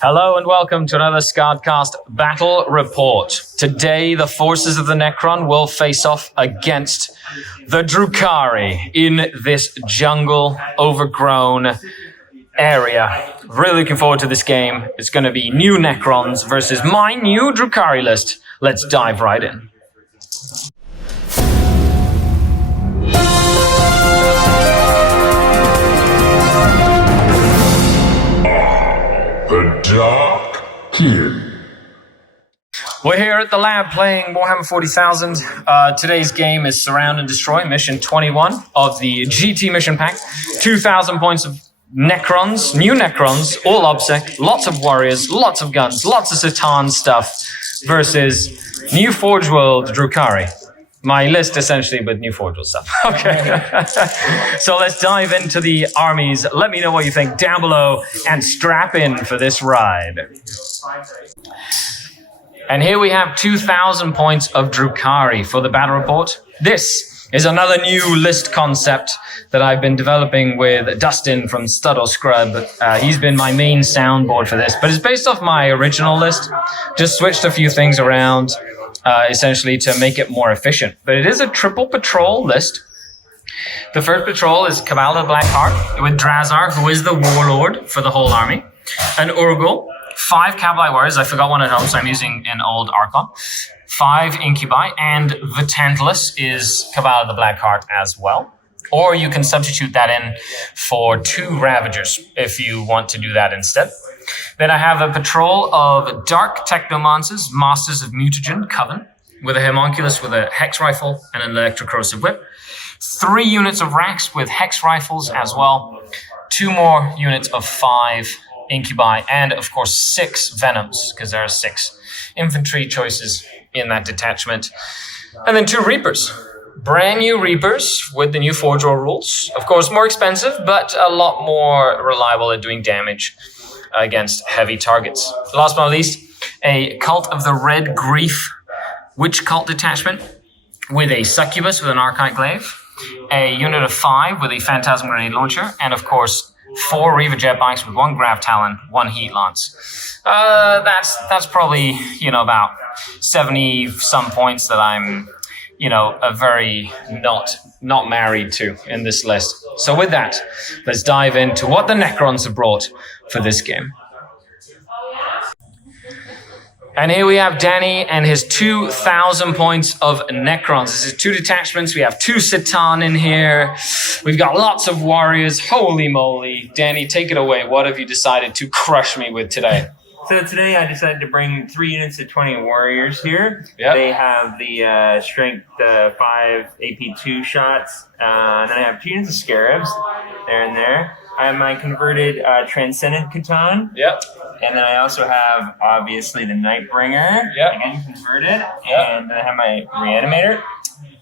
Hello and welcome to another SkaredCast Battle Report. Today, the forces of the Necron will face off against the Drukhari in this jungle overgrown area. Really looking forward to this game. It's going to be new Necrons versus my new Drukhari list. Let's dive right in. The Dark King. We're here at the lab playing Warhammer 40,000. Today's game is Surround and Destroy, mission 21 of the GT mission pack. 2,000 points of Necrons, new Necrons, all OBSEC, lots of warriors, lots of guns, lots of Satan stuff versus New Forge World Drukhari. My list essentially with New Forge World stuff. Okay. So let's dive into the armies. Let me know what you think down below and strap in for this ride. And here we have 2,000 points of Drukhari for the battle report. This is another new list concept that I've been developing with Dustin from Stud or Scrub. He's been my main soundboard for this, but it's based off my original list. Just switched a few things around, essentially to make it more efficient. But it is a triple patrol list. The first patrol is Cabal of the Black Heart with Drazar, who is the warlord for the whole army. An Urgul, 5 Cavalry warriors. I forgot one at home, so I'm using an old Archon. 5 Incubi, and the Tantalus is Cabal of the Black Heart as well. Or you can substitute that in for 2 Ravagers if you want to do that instead. Then I have a patrol of Dark Technomancers, Masters of Mutagen, Coven, with a Homunculus with a Hex Rifle and an Electrocorrosive Whip. 3 units of Rax with Hex Rifles as well. 2 more units of 5 Incubi, and of course 6 Venoms, because there are 6 infantry choices in that detachment. And then 2 Reapers. Brand new Reapers with the new Forge War rules. Of course, more expensive, but a lot more reliable at doing damage against heavy targets. Last but not least, a Cult of the Red Grief Witch Cult detachment with a Succubus with an Archite Glaive, a unit of 5 with a Phantasm Grenade Launcher, and of course 4 Reaver Jet Bikes with 1 Grav Talon, 1 Heat Lance. That's probably, about 70 some points that I'm, a very not married to in this list. So with that, let's dive into what the Necrons have brought for this game. And here we have Danny and his 2,000 points of Necrons. This is 2 detachments. We have 2 Satan in here. We've got lots of warriors. Holy moly. Danny, take it away. What have you decided to crush me with today? So today I decided to bring 3 units of 20 warriors here. Yep. They have the strength 5 AP2 shots. And then I have 2 units of scarabs. They're in there. I have my converted Transcendent Catan. Yep. And then I also have, obviously, the Nightbringer. Yep. Again, converted. Yep. And then I have my Reanimator.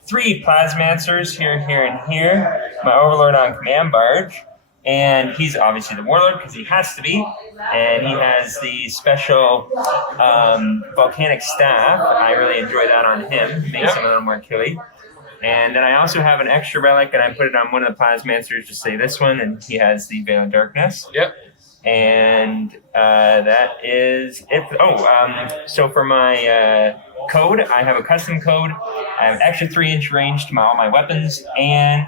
3 Plasmancers here, and here. My Overlord on Command Barge. And he's obviously the Warlord, because he has to be. And he has the special Volcanic Staff. I really enjoy that on him. Makes him a little more killy. And then I also have an extra relic, and I put it on one of the Plasmancers, just say this one, and he has the Veil of Darkness. Yep. And that is it. So for my code, I have a custom code. I have an extra 3-inch range to all my weapons, and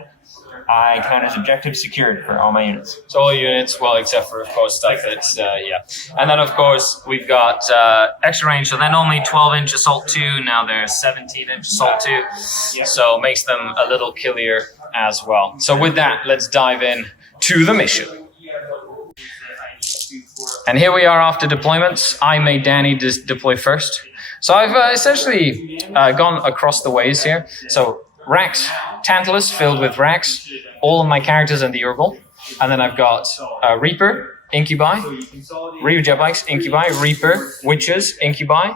I count as objective secured for all my units. So all units, well, except for, of course, stuff that's, And then, of course, we've got extra range. So then only 12-inch Assault 2. Now they're 17-inch Assault 2. Yep. So makes them a little killier as well. So with that, let's dive in to the mission. And here we are after deployments. I made Danny deploy first. So I've essentially gone across the ways here. So Rax, Tantalus filled with Rax, all of my characters and the Urgul. And then I've got Reaper, Incubi, Reaver Jet Bikes, Incubi, Reaper, Witches, Incubi,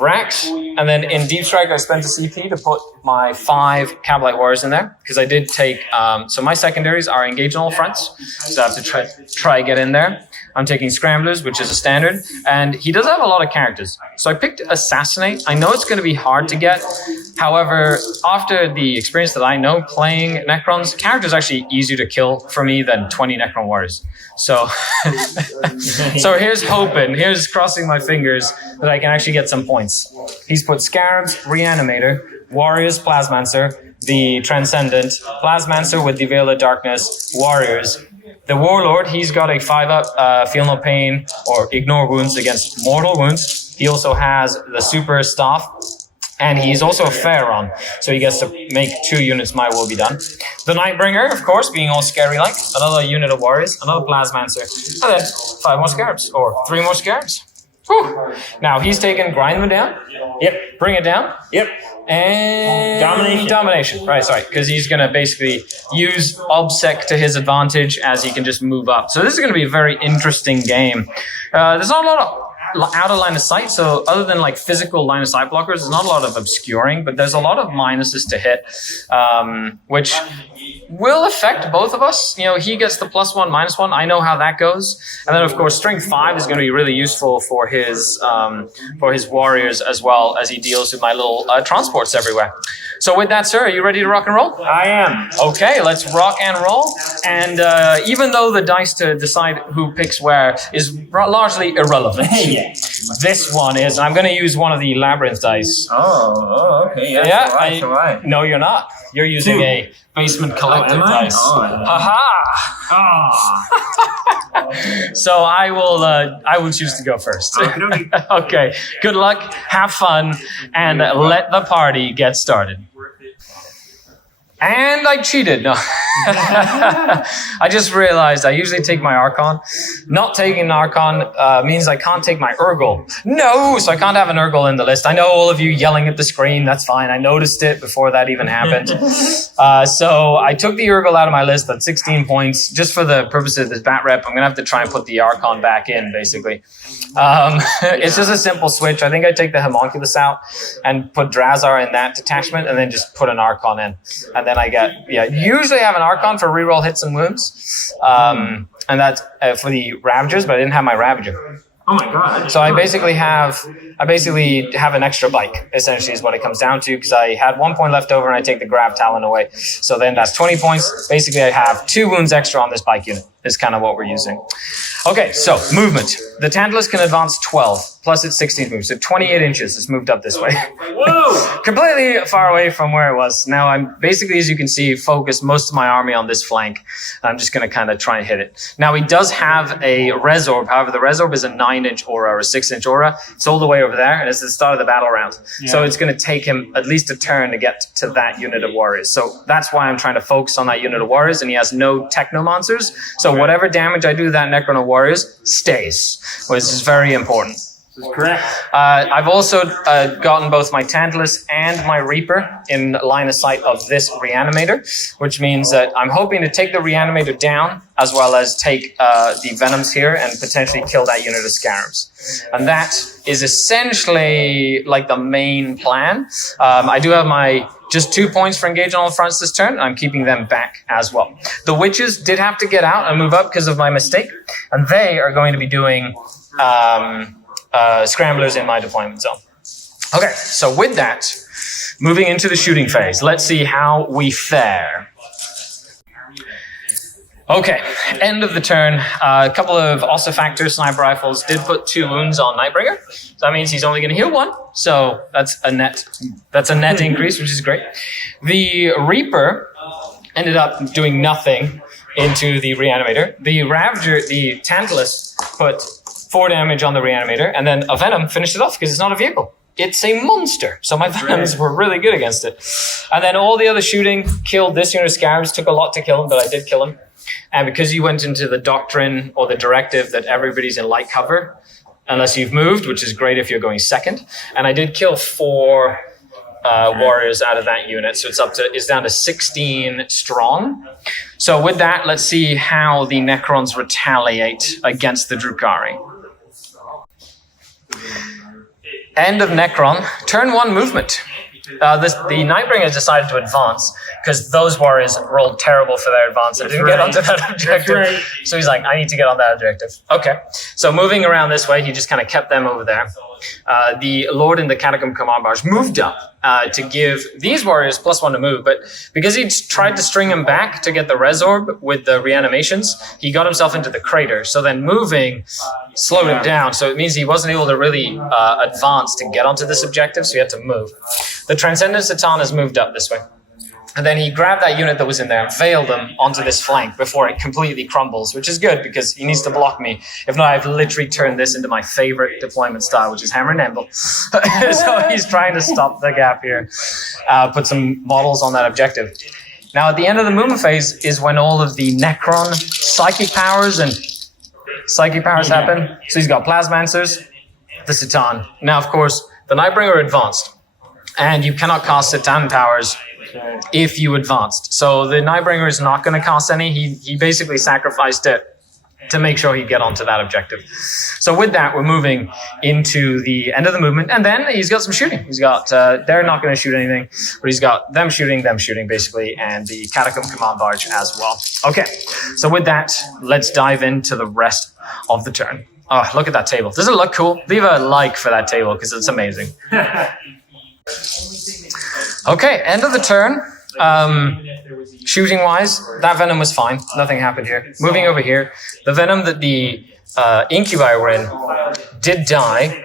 Rax, and then in Deep Strike I spent a CP to put my 5 Cabalite Warriors in there, because I did take, so my secondaries are engaged on all fronts, so I have to try get in there. I'm taking Scramblers, which is a standard, and he does have a lot of characters. So I picked Assassinate. I know it's going to be hard to get. However, after the experience that I know playing Necrons, characters are actually easier to kill for me than 20 Necron Warriors. So, so here's hoping, here's crossing my fingers that I can actually get some points. He's put Scarabs, Reanimator, Warriors, Plasmancer, the Transcendent, Plasmancer with the Veil of Darkness, Warriors. The Warlord, he's got a 5-up, Feel No Pain or Ignore Wounds against mortal wounds. He also has the Super Staff, and he's also a Pharaon, so he gets to make 2 units My Will Be Done. The Nightbringer, of course, being all scary-like, another unit of Warriors, another Plasmancer, and then 5 more Scarabs, or 3 more Scarabs. Whew. Now, he's taken Grind Them Down. Yep. Bring It Down. Yep. And Domination. Right, sorry. Because he's going to basically use Obsec to his advantage as he can just move up. So this is going to be a very interesting game. There's not a lot of out of line of sight, so other than like physical line of sight blockers, there's not a lot of obscuring, but there's a lot of minuses to hit, which will affect both of us. You know, he gets the +1, -1. I know how that goes. And then of course strength 5 is going to be really useful for his warriors, as well as he deals with my little transports everywhere. So with that, sir, are you ready to rock and roll? I am. Okay, let's rock and roll. And even though the dice to decide who picks where is largely irrelevant, this one is. I'm going to use one of the Labyrinth dice. Oh, okay. Yeah, so why? No, you're not. You're using a Basement Collective dice. Haha! So I will choose to go first. Okay. Good luck. Have fun, and let the party get started. And I cheated. No. I just realized I usually take my Archon. Not taking an Archon means I can't take my Urgle. No, so I can't have an Urgle in the list. I know all of you yelling at the screen. That's fine. I noticed it before that even happened. So I took the Urgle out of my list at 16 points. Just for the purpose of this bat rep, I'm going to have to try and put the Archon back in, basically. It's just a simple switch. I think I take the Homunculus out and put Drazar in that detachment, and then just put an Archon in. And then I get, usually I have an Archon for reroll hits and wounds. And that's for the Ravagers, but I didn't have my Ravager. Oh my god. So I basically have an extra bike, essentially is what it comes down to, because I had 1 point left over and I take the Grav Talon away. So then that's 20 points. Basically I have 2 wounds extra on this bike unit, is kind of what we're using. Okay, so movement. The Tantalus can advance 12, plus it's 16 moves, so 28 inches. It's moved up this way. Whoa! Completely far away from where it was. Now I'm basically, as you can see, focused most of my army on this flank. I'm just going to kind of try and hit it. Now he does have a Res Orb. However, the Res Orb is a 9-inch aura or a 6-inch aura. It's all the way over there, and it's the start of the battle round. Yeah. So it's going to take him at least a turn to get to that unit of warriors. So that's why I'm trying to focus on that unit of warriors, and he has no Techno Monsters. So whatever damage I do to that Necron of warriors stays, which is very important. This is correct. I've also gotten both my Tantalus and my Reaper in line of sight of this Reanimator, which means that I'm hoping to take the Reanimator down, as well as take the Venoms here and potentially kill that unit of Scarabs. And that is essentially like the main plan. I do have my just 2 points for engage on all fronts this turn. I'm keeping them back as well. The Witches did have to get out and move up because of my mistake, and they are going to be doing Scramblers in my deployment zone. Okay, so with that, moving into the shooting phase, let's see how we fare. Okay, end of the turn. A couple of Ossifactor sniper rifles did put 2 wounds on Nightbringer. So that means he's only going to heal 1. So that's a net increase, which is great. The Reaper ended up doing nothing into the Reanimator. The Ravager, the Tantalus, put 4 damage on the Reanimator, and then a Venom finished it off because it's not a vehicle. It's a monster. So my Venoms were really good against it. And then all the other shooting killed this unit of Scarabs. Took a lot to kill him, but I did kill him. And because you went into the doctrine or the directive that everybody's in light cover, unless you've moved, which is great if you're going second. And I did kill 4 warriors out of that unit, so it's down to 16 strong. So with that, let's see how the Necrons retaliate against the Drukhari. end of Necron, turn 1 movement. The Nightbringer decided to advance because those warriors rolled terrible for their advance and didn't get onto that objective. Right. So he's like, I need to get on that objective. Okay. So moving around this way, he just kind of kept them over there. The Lord in the Catacomb Command Barge moved up to give these warriors +1 to move, but because he tried to string him back to get the Res Orb with the reanimations, he got himself into the crater. So then moving slowed him down, so it means he wasn't able to really advance to get onto this objective, so he had to move. The Transcendent Satan has moved up this way. And then he grabbed that unit that was in there and veiled them onto this flank before it completely crumbles, which is good because he needs to block me. If not, I've literally turned this into my favorite deployment style, which is Hammer and Anvil. So he's trying to stop the gap here, put some models on that objective. Now, at the end of the movement phase is when all of the Necron psychic powers happen. So he's got Plasmancers, the Satan. Now, of course, the Nightbringer advanced, and you cannot cast Satan powers if you advanced. So the Nightbringer is not going to cast any. He basically sacrificed it to make sure he'd get onto that objective. So with that, we're moving into the end of the movement, and then he's got some shooting. He's got, they're not going to shoot anything, but he's got them shooting, basically, and the Catacomb Command Barge as well. Okay, so with that, let's dive into the rest of the turn. Oh, look at that table. Does it look cool? Leave a like for that table, because it's amazing. Okay, end of the turn. Shooting wise, that venom was fine. Nothing happened here. Moving over here, the venom that the Incubi were in did die,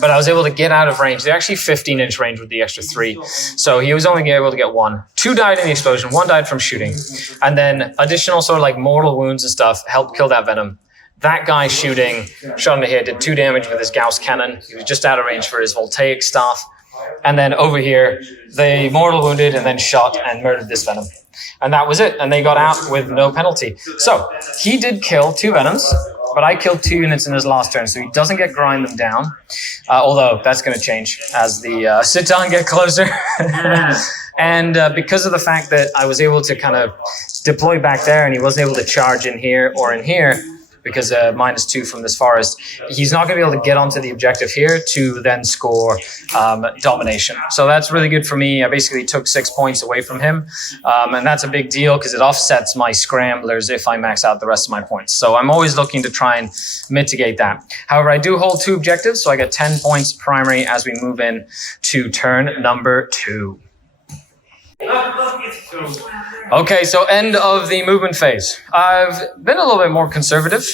but I was able to get out of range. They're actually 15-inch range with the extra 3. So he was only able to get 1. 2 died in the explosion, 1 died from shooting. And then additional sort of like mortal wounds and stuff helped kill that venom. That guy shooting, shot in the head, did 2 damage with his Gauss cannon. He was just out of range for his voltaic staff. And then over here, they mortal wounded and then shot and murdered this venom. And that was it. And they got out with no penalty. So he did kill 2 venoms, but I killed 2 units in his last turn, so he doesn't get grind them down. Although that's going to change as the Satan get closer. And because of the fact that I was able to kind of deploy back there and he wasn't able to charge in here or in here, because -2 from this forest, he's not going to be able to get onto the objective here to then score domination. So that's really good for me. I basically took 6 points away from him, and that's a big deal because it offsets my scramblers if I max out the rest of my points. So I'm always looking to try and mitigate that. However, I do hold 2 objectives, so I get 10 points primary as we move in to turn number 2. Okay, so end of the movement phase. I've been a little bit more conservative,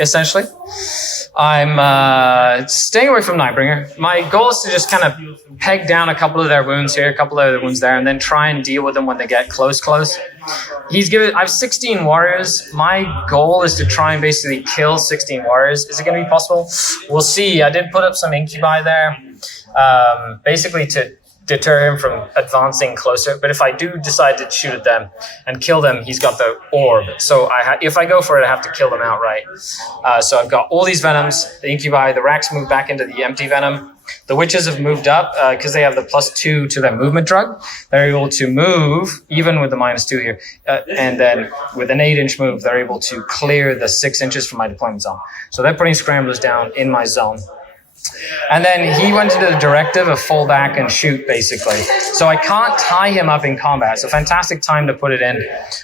essentially. I'm staying away from Nightbringer. My goal is to just kind of peg down a couple of their wounds here, a couple of their wounds there, and then try and deal with them when they get close. I have 16 warriors. My goal is to try and basically kill 16 warriors. Is it going to be possible? We'll see. I did put up some Incubi there, basically to deter him from advancing closer. But if I do decide to shoot at them and kill them, he's got the orb. So if I go for it, I have to kill them outright. So I've got all these venoms, the Incubi, the Racks moved back into the empty venom. The Witches have moved up because they have the +2 to their movement drug. They're able to move, even with the -2 here. And then with an 8-inch move, they're able to clear the 6 inches from my deployment zone. So they're putting scramblers down in my zone. And then he went into the directive of fall back and shoot, basically. So I can't tie him up in combat. It's a fantastic time to put it in.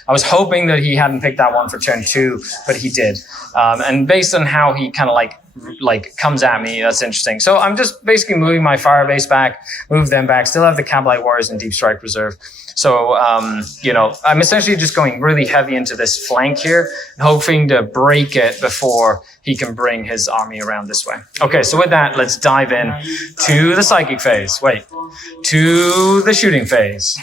I was hoping that he hadn't picked that one for turn 2, but he did. And based on how he kind of like comes at me, that's interesting. So I'm just basically moving my Firebase back, move them back, still have the Kabalite Warriors and Deep Strike Reserve. So, I'm essentially just going really heavy into this flank here, hoping to break it before he can bring his army around this way. Okay, so with that, let's dive in to the psychic phase. To the shooting phase.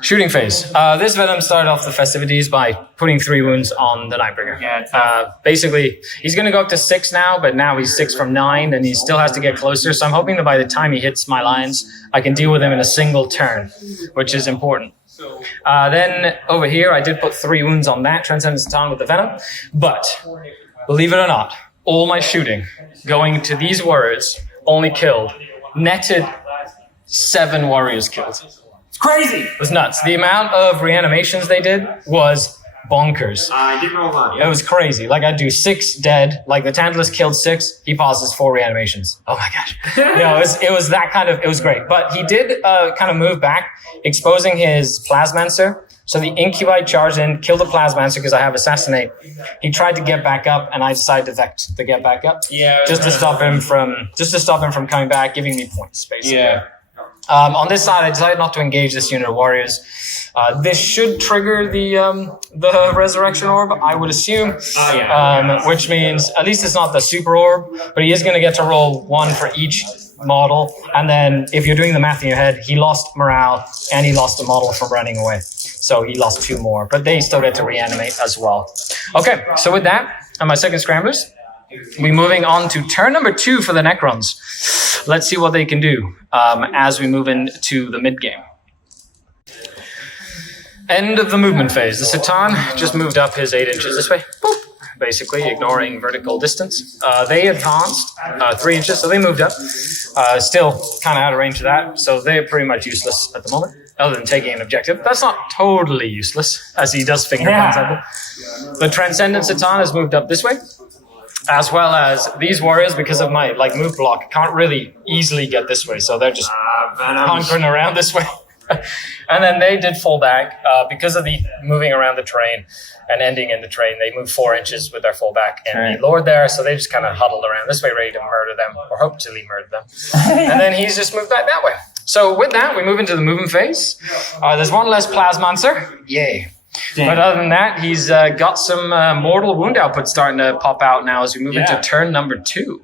Shooting phase. This venom started off the festivities by putting 3 wounds on the Nightbringer. Basically, he's going to go up to 6 now, but now he's 6 from 9, and he still has to get closer. So I'm hoping that by the time he hits my lines, I can deal with him in a single turn, which is important. Then over here, I did put 3 wounds on that Transcendent Satan with the venom. But believe it or not, all my shooting going to these warriors only netted 7 warriors killed. Crazy. It was nuts. The amount of reanimations they did was bonkers. I did roll on. It was crazy. Like I'd do 6 dead. Like the Tantalus killed 6. He pauses 4 reanimations. Oh my gosh. It was that kind of. It was great. But he did kind of move back, exposing his Plasmancer. So the Incubi charged in, killed the Plasmancer because I have Assassinate. He tried to get back up, and I decided to Vect to get back up. Yeah. Just to stop him from coming back, giving me points, basically. Yeah. On this side, I decided not to engage this unit of warriors. This should trigger the Resurrection Orb, I would assume. Which means, at least it's not the Super Orb, but he is going to get to roll 1 for each model. And then, if you're doing the math in your head, he lost morale, and he lost a model from running away. So he lost 2 more, but they still get to reanimate as well. Okay, so with that, and my second Scramblers, we're moving on to turn number 2 for the Necrons. Let's see what they can do as we move into the mid-game. End of the movement phase. The Satan just moved up his 8 inches this way. Boop. Basically, ignoring vertical distance. They advanced 3 inches, so they moved up. Still kind of out of range of that, so they're pretty much useless at the moment, other than taking an objective. That's not totally useless, as he does finger guns at them. The Transcendent Satan has moved up this way, as well as these warriors, because of my move block, can't really easily get this way, so they're just hunkering around this way. And then they did fall back because of the moving around the terrain and ending in the terrain. They moved 4 inches with their fullback and the Lord there, so they just kind of huddled around this way, ready to murder them, or hopefully murder them. And then he's just moved back that way. So with that, we move into the movement phase. There's 1 less Plasmancer. Yay. Damn. But other than that, he's got some mortal wound output starting to pop out now as we move into turn number 2.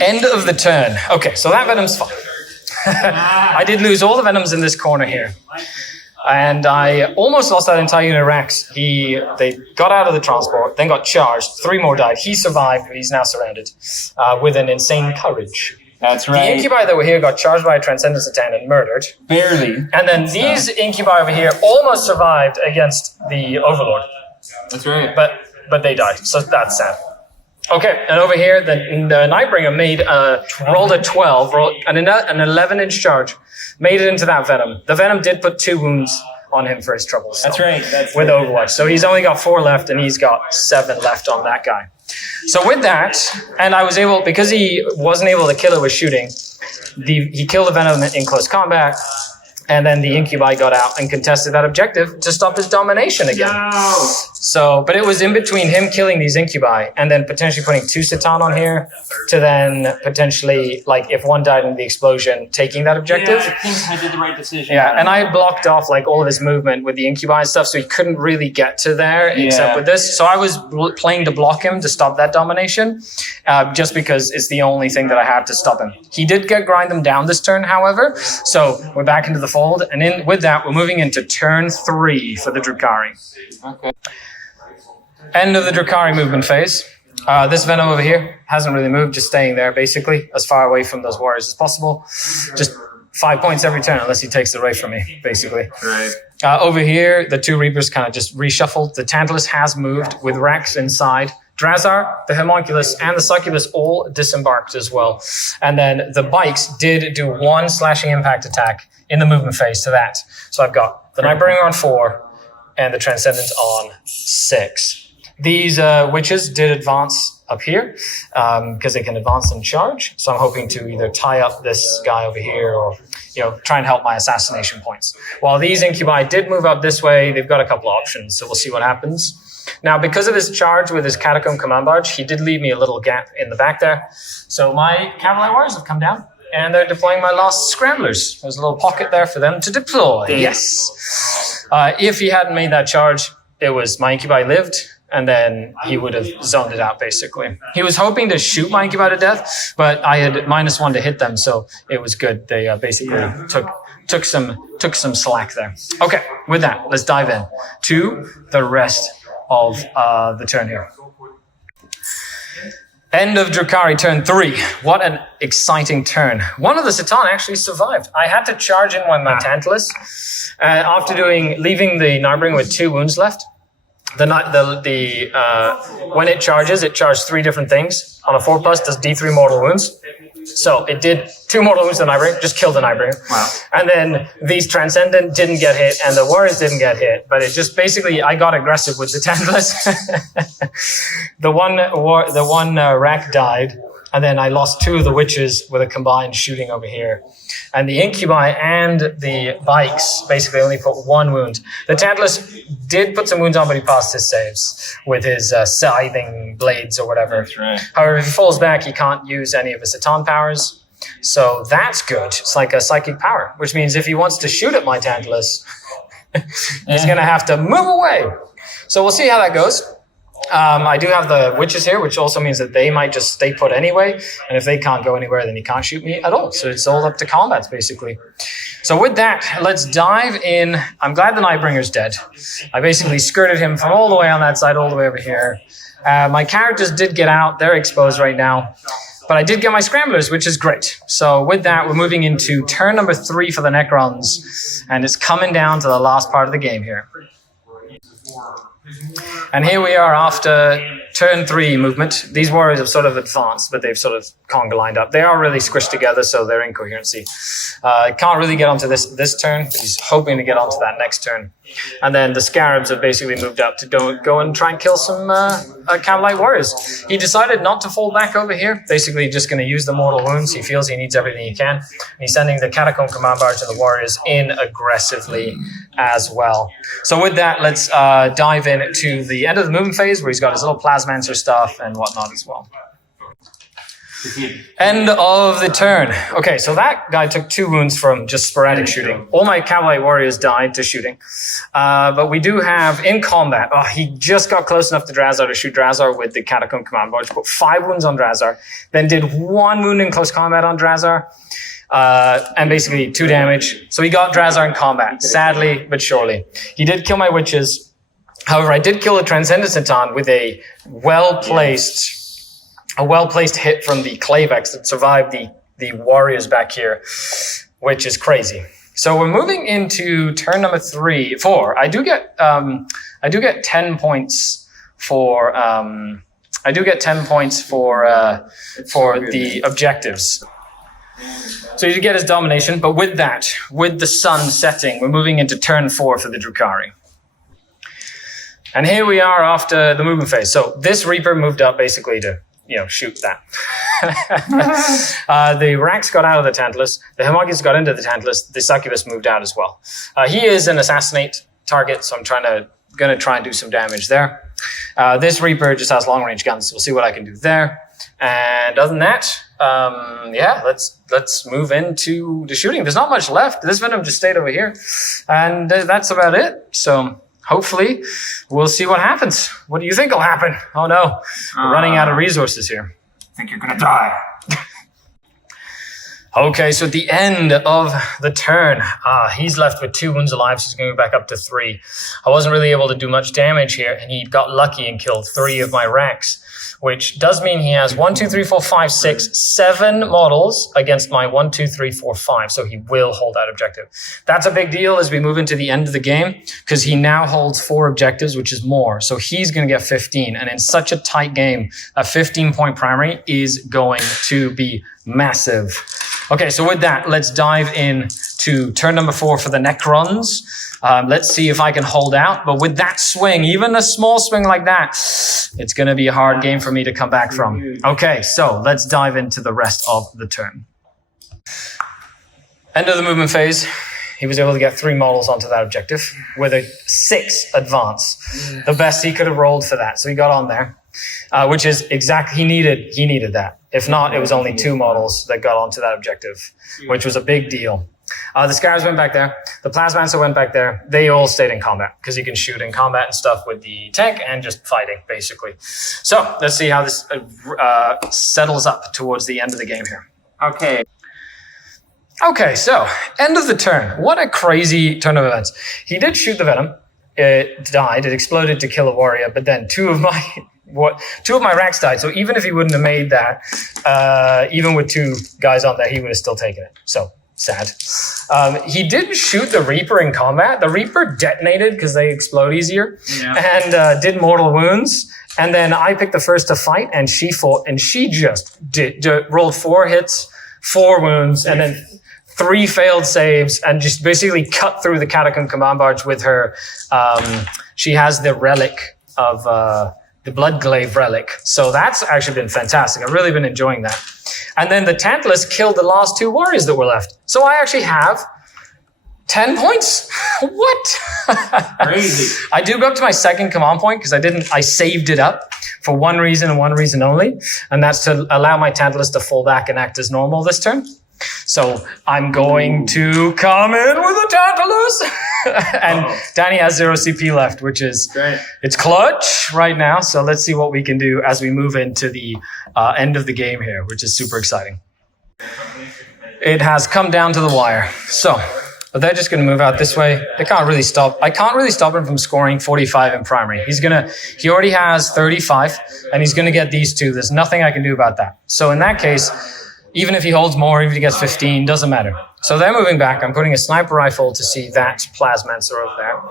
End of the turn. Okay, so that Venom's fine. I did lose all the Venoms in this corner here. And I almost lost that entire unit of Rax. They got out of the transport, then got charged. 3 more died. He survived, but he's now surrounded with an insane courage. That's right. The Incubi that were here got charged by a Transcendent Satan and murdered. Barely. And then these Incubi over here almost survived against the Overlord. That's right. But they died, so that's sad. Okay, and over here, the Nightbringer rolled a 12, an 11-inch charge, made it into that Venom. The Venom did put 2 wounds on him for his troubles. That's right. With Overwatch. So he's only got 4 left, and he's got 7 left on that guy. So with that, and I was able, because he wasn't able to kill it with shooting, he killed the Venom in close combat, and then the Incubi got out and contested that objective to stop his domination again. No. So, but it was in between him killing these Incubi and then potentially putting 2 Satan on here to then potentially, if one died in the explosion, taking that objective. Yeah, I think I did the right decision. Yeah, and I blocked off all of his movement with the Incubi and stuff, so he couldn't really get to there except with this. So I was playing to block him to stop that domination, just because it's the only thing that I have to stop him. He did grind them down this turn, however, so we're back into the fold, and with that, we're moving into turn 3 for the Drukhari. Okay. End of the Drukhari movement phase. This Venom over here hasn't really moved, just staying there, basically, as far away from those warriors as possible. Just 5 points every turn, unless he takes it away from me, basically. Right. Over here, the 2 Reapers kind of just reshuffled. The Tantalus has moved with Rax inside. Drazar, the Homunculus, and the Succubus all disembarked as well. And then the Bikes did do 1 slashing impact attack in the movement phase to that. So I've got the Nightbringer on 4 and the Transcendent on 6. These witches did advance up here because they can advance and charge. So I'm hoping to either tie up this guy over here or try and help my assassination points. While these Incubi did move up this way, they've got a couple of options. So we'll see what happens. Now, because of his charge with his Catacomb Command Barge, he did leave me a little gap in the back there. So my Cavalry Warriors have come down and they're deploying my last Scramblers. There's a little pocket there for them to deploy. Yes. If he hadn't made that charge, it was my Incubi lived, and then he would have zoned it out, basically. He was hoping to shoot my Incubi to death, but I had -1 to hit them, so it was good. They basically took some slack there. Okay, with that, let's dive in to the rest of the turn here. End of Drukhari turn 3. What an exciting turn. One of the Satan actually survived. I had to charge in with my Tantalus after leaving the Nightbringer with 2 wounds left. when it charged 3 different things. On a 4+, does D3 mortal wounds. So it did 2 mortal wounds to the Nightbringer, just killed the Nightbringer. Wow. And then these Transcendent didn't get hit, and the Warriors didn't get hit. But it just basically, I got aggressive with the Tantalus. the one Rack died, and then I lost 2 of the Witches with a combined shooting over here. And the Incubi and the Bikes basically only put 1 wound. The Tantalus did put some wounds on, but he passed his saves with his scything blades or whatever. That's right. However, if he falls back, he can't use any of his Satan powers. So that's good. It's like a psychic power, which means if he wants to shoot at my Tantalus, he's going to have to move away. So we'll see how that goes. I do have the Witches here, which also means that they might just stay put anyway. And if they can't go anywhere, then he can't shoot me at all. So it's all up to combats, basically. So with that, let's dive in. I'm glad the Nightbringer's dead. I basically skirted him from all the way on that side, all the way over here. My characters did get out. They're exposed right now. But I did get my Scramblers, which is great. So with that, we're moving into turn number 3 for the Necrons. And it's coming down to the last part of the game here. And here we are after turn 3 movement. These warriors have sort of advanced, but they've sort of conga lined up. They are really squished together, so they're incoherency. Can't really get onto this turn, but he's hoping to get onto that next turn. And then the Scarabs have basically moved up to go and try and kill some Cavalite warriors. He decided not to fall back over here, basically just going to use the mortal wounds. He feels he needs everything he can. And he's sending the Catacomb Command Barge and the warriors in aggressively as well. So with that, let's dive in to the end of the movement phase where he's got his little Plasmancer stuff and whatnot as well. End of the turn. Okay, so that guy took 2 wounds from just sporadic shooting. All my Cavalite warriors died to shooting. But we do have in combat, he just got close enough to Drazar to shoot Drazar with the Catacomb Command Barge, put 5 wounds on Drazar, then did 1 wound in close combat on Drazar, and basically 2 damage. So he got Drazar in combat, sadly but surely. He did kill my Witches. However, I did kill a Transcendent Satan with a well-placed hit from the Clavex that survived the warriors back here, which is crazy. So we're moving into turn number 4. I do get 10 points for the objectives. So you get his domination, but with the sun setting, we're moving into turn 4 for the Drukhari. And here we are after the movement phase. So this Reaper moved up basically to shoot that. The Rax got out of the Tantalus. The Homunculus got into the Tantalus. The Succubus moved out as well. He is an assassinate target, so I'm gonna try and do some damage there. This Reaper just has long range guns, so we'll see what I can do there. And other than that, let's move into the shooting. There's not much left. This Venom just stayed over here, and that's about it. So hopefully, we'll see what happens. What do you think will happen? Oh no, we're running out of resources here. I think you're gonna die. Okay, so at the end of the turn, he's left with 2 wounds alive, so he's going to go back up to 3. I wasn't really able to do much damage here, and he got lucky and killed 3 of my Racks, which does mean he has 1, 2, 3, 4, 5, 6, 7 models against my 1, 2, 3, 4, 5, so he will hold that objective. That's a big deal as we move into the end of the game, because he now holds 4 objectives, which is more, so he's going to get 15, and in such a tight game, a 15-point primary is going to be massive. Okay, so with that, let's dive in to turn number 4 for the Necrons. Let's see if I can hold out. But with that swing, even a small swing like that, it's going to be a hard game for me to come back from. Okay, so let's dive into the rest of the turn. End of the movement phase. He was able to get 3 models onto that objective with a 6 advance. The best he could have rolled for that. So he got on there, which is exactly, he needed that. If not, it was only 2 models that got onto that objective, which was a big deal. The Scars went back there. The Plasmancer went back there. They all stayed in combat because you can shoot in combat and stuff with the tank and just fighting, basically. So let's see how this settles up towards the end of the game here. Okay, so end of the turn. What a crazy turn of events. He did shoot the Venom. It died. It exploded to kill a warrior, but then 2 of my Racks died. So even if he wouldn't have made that, even with 2 guys on there, he would have still taken it. So sad. He didn't shoot the Reaper in combat. The Reaper detonated because they explode easier and did mortal wounds. And then I picked the first to fight, and she fought, and she just rolled 4 hits, 4 wounds, and then 3 failed saves, and just basically cut through the Catacomb Command Barge with her. She has the relic of the Bloodglaive relic. So that's actually been fantastic. I've really been enjoying that. And then the Tantalus killed the last 2 warriors that were left. So I actually have 10 points. What? Crazy. I do go up to my second command point because I saved it up for one reason and one reason only. And that's to allow my Tantalus to fall back and act as normal this turn. So I'm going to come in with a Tantalus. And Danny has 0 CP left, which is, great. It's clutch right now. So let's see what we can do as we move into the end of the game here, which is super exciting. It has come down to the wire. So but they're just going to move out this way. They can't really stop. I can't really stop him from scoring 45 in primary. He already has 35, and he's going to get these 2. There's nothing I can do about that. So in that case, even if he holds more, even if he gets 15, doesn't matter. So they're moving back. I'm putting a sniper rifle to see that Plasmancer over there.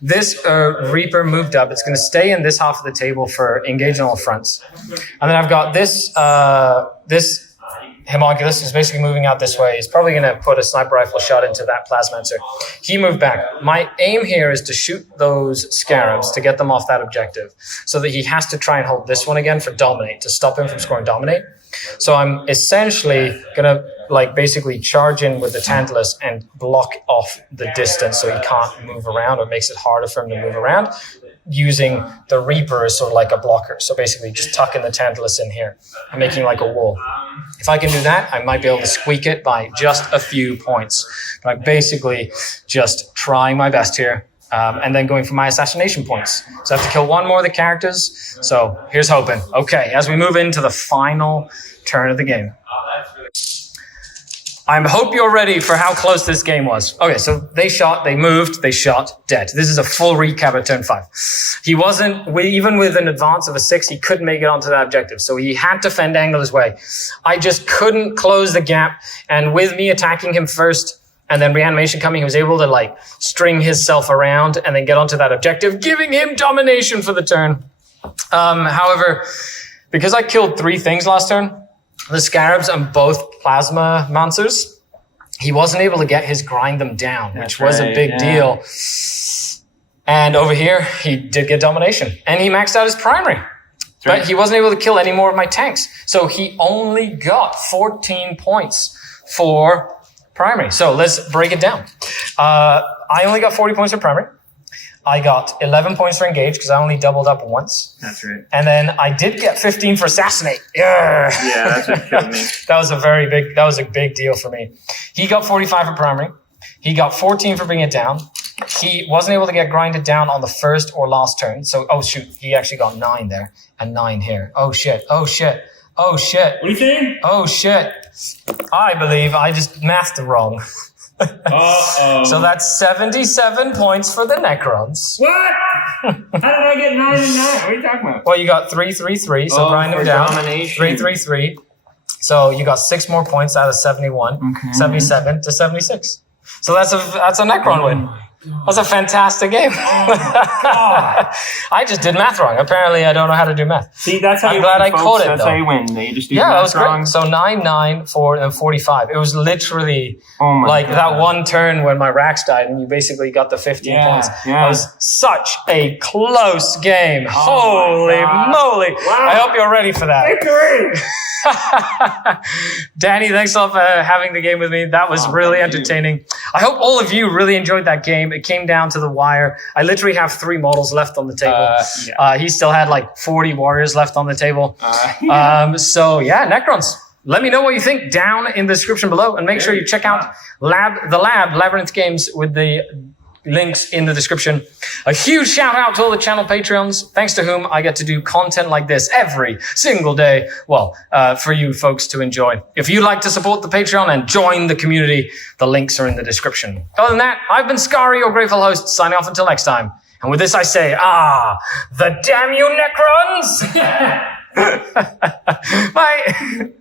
This Reaper moved up. It's going to stay in this half of the table for engage on all fronts. And then I've got this Homunculus is basically moving out this way. He's probably going to put a sniper rifle shot into that Plasmancer. He moved back. My aim here is to shoot those Scarabs to get them off that objective so that he has to try and hold this one again for Dominate, to stop him from scoring Dominate. So I'm essentially going to basically charge in with the Tantalus and block off the distance so he can't move around, or makes it harder for him to move around, using the Reaper as sort of like a blocker. So basically just tucking the Tantalus in here and making like a wall. If I can do that, I might be able to squeak it by just a few points. But I'm basically just trying my best here. And then going for my assassination points. So I have to kill one more of the characters. So here's hoping. Okay, as we move into the final turn of the game. I hope you're ready for how close this game was. Okay, so they shot, they moved, they shot, dead. This is a full recap at turn 5. He wasn't, even with an advance of a 6, he couldn't make it onto that objective. So he had to fend angle his way. I just couldn't close the gap. And with me attacking him first, and then reanimation coming, he was able to string himself around and then get onto that objective, giving him domination for the turn. However, because I killed 3 things last turn, the Scarabs and both Plasma Mancers, he wasn't able to get his grind them down, which was a big deal. And over here, he did get domination. And he maxed out his primary. But he wasn't able to kill any more of my tanks. So he only got 14 points for primary. So let's break it down. I only got 40 points for primary. I got 11 points for engage because I only doubled up once. That's right. And then I did get 15 for assassinate. Yeah, that's what killed me. That was a big deal for me. He got 45 for primary. He got 14 for bringing it down. He wasn't able to get grinded down on the first or last turn. So, oh shoot, he actually got 9 there and 9 here. Oh shit. What are you saying? Oh shit. I believe I just mathed it wrong. Uh-oh. So that's 77 points for the Necrons. What? How did I get 9 and 9? What are you talking about? Well, you got 3, 3, 3. So grind them down. Domination. 3, 3, 3. So you got 6 more points out of 71. Okay. 77 to 76. So that's a Necron win. That's a fantastic game. I just did math wrong. Apparently, I don't know how to do math. See, that's how I'm you glad win, I caught it, That's though. how you win. You just do That was wrong. great. So 9, 9, 4, and 45. It was literally God. that one turn when my racks died, and you basically got the 15 points. Yeah. It was such a close game. Oh Holy moly. Wow. I hope you're ready for that. Victory! Danny, thanks a lot for having the game with me. That was really entertaining. I hope all of you really enjoyed that game. It came down to the wire. I literally have 3 models left on the table. He still had 40 warriors left on the table. So Necrons. Let me know what you think down in the description below, and make sure you check out Labyrinth Games with the links in the description. A huge shout out to all the channel Patreons, thanks to whom I get to do content like this every single day. Well, for you folks to enjoy. If you'd like to support the Patreon and join the community, the links are in the description. Other than that, I've been Skari, your grateful host, signing off until next time. And with this I say, the damn you Necrons! Bye!